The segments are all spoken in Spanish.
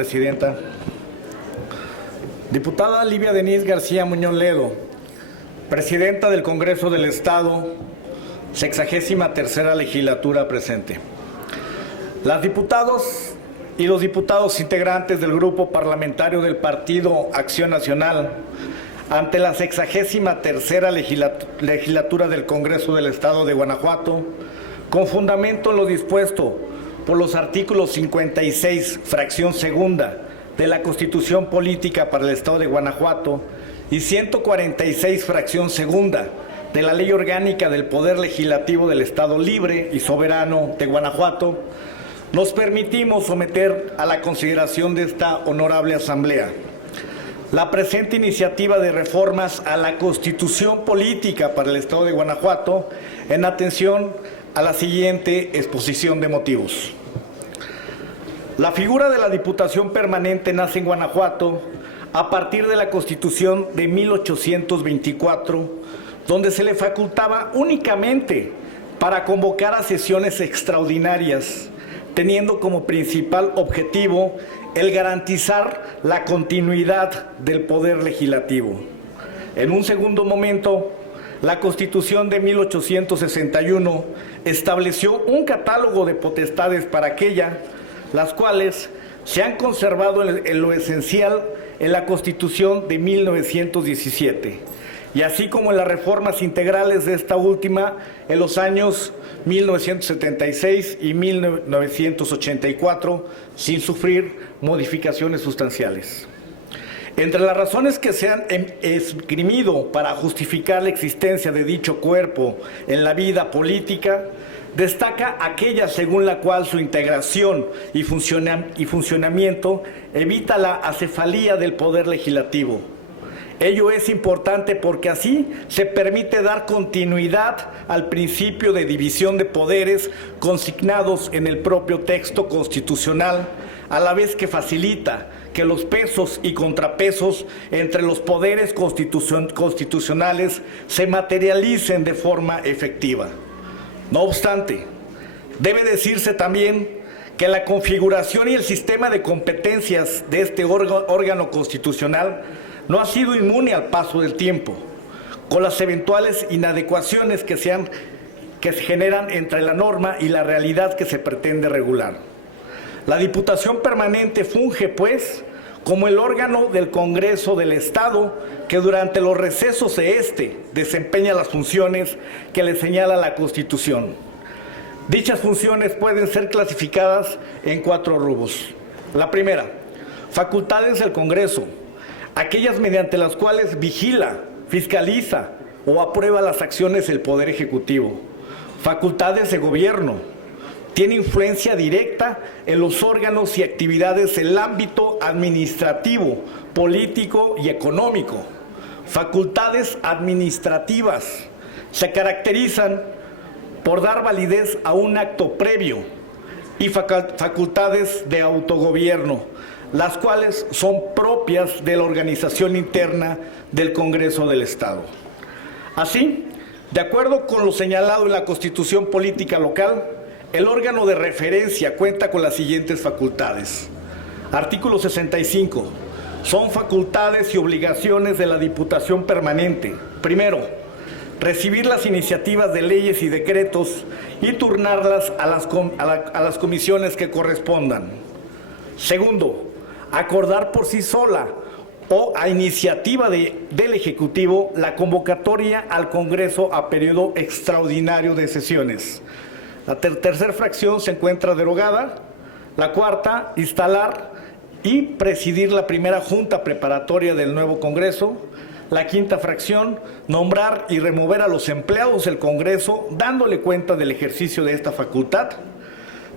presidenta. Diputada Livia Denise García Muñoz Ledo, presidenta del Congreso del Estado, 63ª legislatura presente. Las diputados y los diputados integrantes del Grupo Parlamentario del Partido Acción Nacional, ante la 63ª legislatura del Congreso del Estado de Guanajuato, con fundamento en lo dispuesto por los artículos 56, fracción segunda, de la Constitución Política para el Estado de Guanajuato y 146, fracción segunda, de la Ley Orgánica del Poder Legislativo del Estado Libre y Soberano de Guanajuato, nos permitimos someter a la consideración de esta honorable Asamblea la presente iniciativa de reformas a la Constitución Política para el Estado de Guanajuato en atención a la siguiente exposición de motivos. La figura de la Diputación Permanente nace en Guanajuato a partir de la Constitución de 1824, donde se le facultaba únicamente para convocar a sesiones extraordinarias, teniendo como principal objetivo el garantizar la continuidad del Poder Legislativo. En un segundo momento, la Constitución de 1861 estableció un catálogo de potestades para aquella, las cuales se han conservado en lo esencial en la Constitución de 1917, y así como en las reformas integrales de esta última en los años 1976 y 1984, sin sufrir modificaciones sustanciales. Entre las razones que se han esgrimido para justificar la existencia de dicho cuerpo en la vida política, destaca aquella según la cual su integración y funcionamiento evita la acefalía del Poder Legislativo. Ello es importante porque así se permite dar continuidad al principio de división de poderes consignados en el propio texto constitucional, a la vez que facilita que los pesos y contrapesos entre los poderes constitucionales se materialicen de forma efectiva. No obstante, debe decirse también que la configuración y el sistema de competencias de este órgano constitucional no ha sido inmune al paso del tiempo, con las eventuales inadecuaciones que se generan entre la norma y la realidad que se pretende regular. La Diputación Permanente funge, pues, como el órgano del Congreso del Estado que durante los recesos de desempeña las funciones que le señala la Constitución. Dichas funciones pueden ser clasificadas en 4 rubros. La primera, facultades del Congreso, aquellas mediante las cuales vigila, fiscaliza o aprueba las acciones del Poder Ejecutivo. Facultades de gobierno, tiene influencia directa en los órganos y actividades del ámbito administrativo, político y económico. Facultades administrativas se caracterizan por dar validez a un acto previo, y facultades de autogobierno, las cuales son propias de la organización interna del Congreso del Estado. Así, de acuerdo con lo señalado en la Constitución Política Local, el órgano de referencia cuenta con las siguientes facultades. Artículo 65. Son facultades y obligaciones de la Diputación Permanente. Primero, recibir las iniciativas de leyes y decretos y turnarlas a las comisiones que correspondan. Segundo, acordar por sí sola o a iniciativa del Ejecutivo la convocatoria al Congreso a periodo extraordinario de sesiones. La tercera fracción se encuentra derogada. La cuarta, instalar y presidir la primera junta preparatoria del nuevo Congreso. La quinta fracción, nombrar y remover a los empleados del Congreso, dándole cuenta del ejercicio de esta facultad.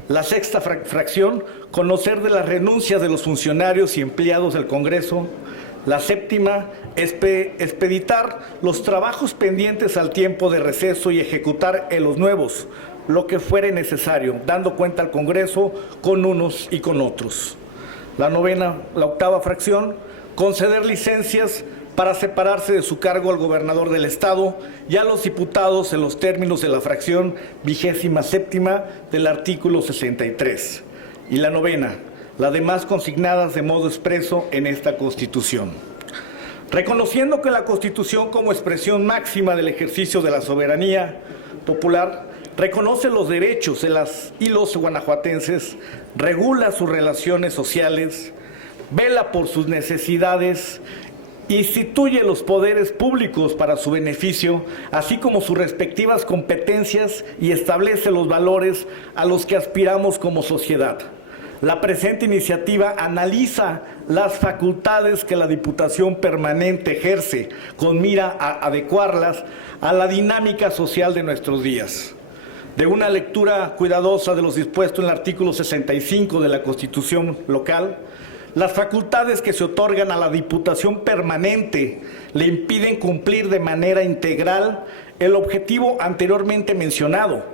La sexta fracción, conocer de las renuncias de los funcionarios y empleados del Congreso. La séptima, expeditar los trabajos pendientes al tiempo de receso y ejecutar en los nuevos, lo que fuere necesario, dando cuenta al Congreso con unos y con otros. La octava fracción, conceder licencias para separarse de su cargo al gobernador del Estado y a los diputados en los términos de la fracción 27ª del artículo 63. Y la novena, las demás consignadas de modo expreso en esta Constitución. Reconociendo que la Constitución, como expresión máxima del ejercicio de la soberanía popular, reconoce los derechos de las y los guanajuatenses, regula sus relaciones sociales, vela por sus necesidades, instituye los poderes públicos para su beneficio, así como sus respectivas competencias, y establece los valores a los que aspiramos como sociedad. La presente iniciativa analiza las facultades que la Diputación Permanente ejerce con mira a adecuarlas a la dinámica social de nuestros días. De una lectura cuidadosa de los dispuestos en el artículo 65 de la Constitución local, las facultades que se otorgan a la Diputación Permanente le impiden cumplir de manera integral el objetivo anteriormente mencionado,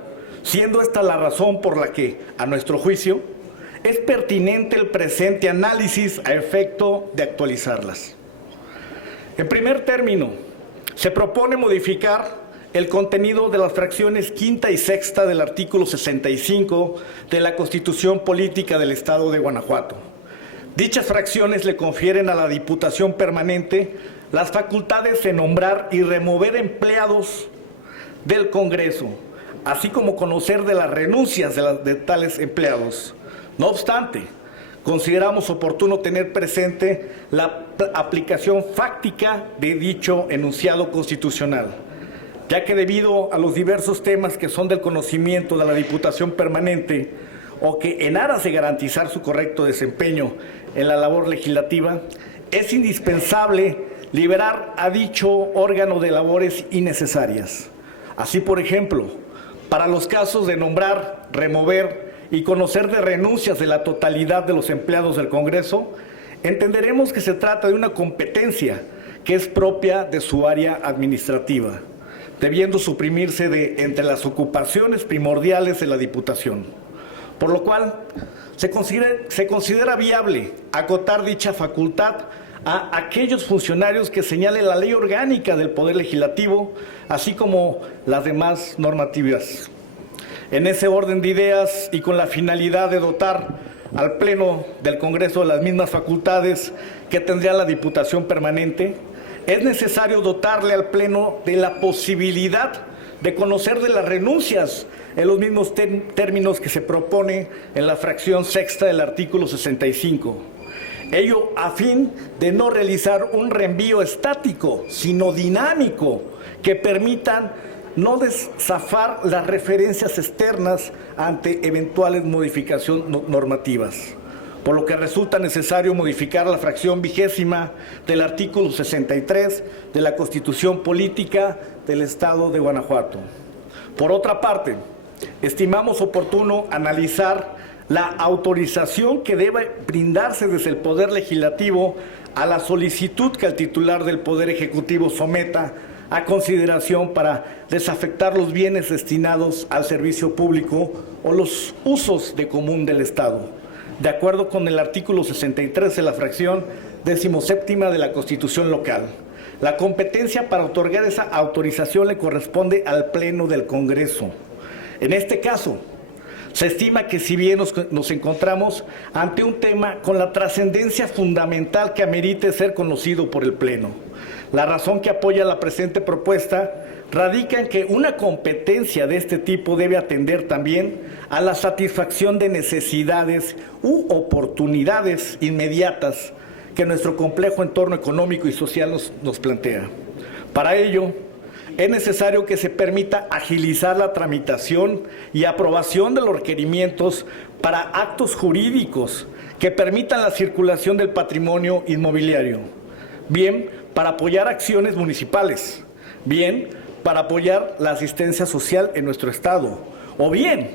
siendo esta la razón por la que, a nuestro juicio, es pertinente el presente análisis a efecto de actualizarlas. En primer término, se propone modificar el contenido de las fracciones quinta y sexta del artículo 65 de la Constitución Política del Estado de Guanajuato. Dichas fracciones le confieren a la Diputación Permanente las facultades de nombrar y remover empleados del Congreso, así como conocer de las renuncias de tales empleados. No obstante, consideramos oportuno tener presente la aplicación fáctica de dicho enunciado constitucional, ya que debido a los diversos temas que son del conocimiento de la Diputación Permanente, o que en aras de garantizar su correcto desempeño en la labor legislativa, es indispensable liberar a dicho órgano de labores innecesarias. Así, por ejemplo, para los casos de nombrar, remover y conocer de renuncias de la totalidad de los empleados del Congreso, entenderemos que se trata de una competencia que es propia de su área administrativa, debiendo suprimirse de entre las ocupaciones primordiales de la Diputación. Por lo cual, se considera viable acotar dicha facultad a aquellos funcionarios que señale la Ley Orgánica del Poder Legislativo, así como las demás normativas. En ese orden de ideas y con la finalidad de dotar al Pleno del Congreso de las mismas facultades que tendría la Diputación Permanente, es necesario dotarle al Pleno de la posibilidad de conocer de las renuncias en los mismos términos que se propone en la fracción sexta del artículo 65. Ello a fin de no realizar un reenvío estático, sino dinámico, que permitan no zafar las referencias externas ante eventuales modificaciones normativas, por lo que resulta necesario modificar la fracción 20ª del artículo 63 de la Constitución Política del Estado de Guanajuato. Por otra parte, estimamos oportuno analizar la autorización que debe brindarse desde el Poder Legislativo a la solicitud que el titular del Poder Ejecutivo someta a consideración para desafectar los bienes destinados al servicio público o los usos de común del Estado, de acuerdo con el artículo 63 de la fracción 17ª de la Constitución local. La competencia para otorgar esa autorización le corresponde al Pleno del Congreso. En este caso, se estima que si bien nos encontramos ante un tema con la trascendencia fundamental que amerite ser conocido por el Pleno, la razón que apoya la presente propuesta radica en que una competencia de este tipo debe atender también a la satisfacción de necesidades u oportunidades inmediatas que nuestro complejo entorno económico y social nos plantea. Para ello, es necesario que se permita agilizar la tramitación y aprobación de los requerimientos para actos jurídicos que permitan la circulación del patrimonio inmobiliario, bien para apoyar acciones municipales, bien para apoyar la asistencia social en nuestro estado, o bien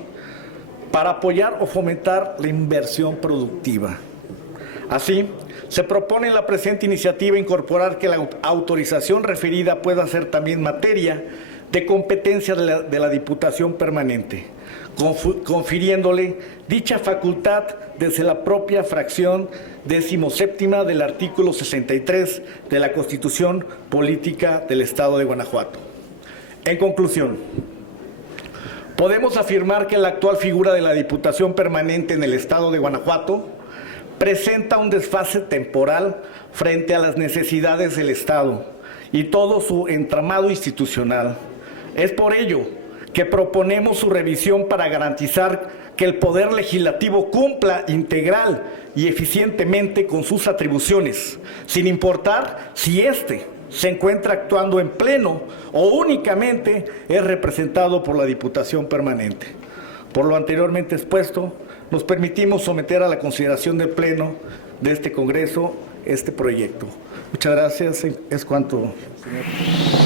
para apoyar o fomentar la inversión productiva. Así, se propone en la presente iniciativa incorporar que la autorización referida pueda ser también materia de competencia de la Diputación Permanente, confiriéndole dicha facultad desde la propia fracción 17ª del artículo 63 de la Constitución Política del Estado de Guanajuato. En conclusión, podemos afirmar que la actual figura de la Diputación Permanente en el Estado de Guanajuato presenta un desfase temporal frente a las necesidades del Estado y todo su entramado institucional. Es por ello que proponemos su revisión para garantizar que el Poder Legislativo cumpla integral y eficientemente con sus atribuciones, sin importar si éste se encuentra actuando en pleno o únicamente es representado por la Diputación Permanente. Por lo anteriormente expuesto, nos permitimos someter a la consideración del Pleno de este Congreso este proyecto. Muchas gracias. Es cuanto, señor.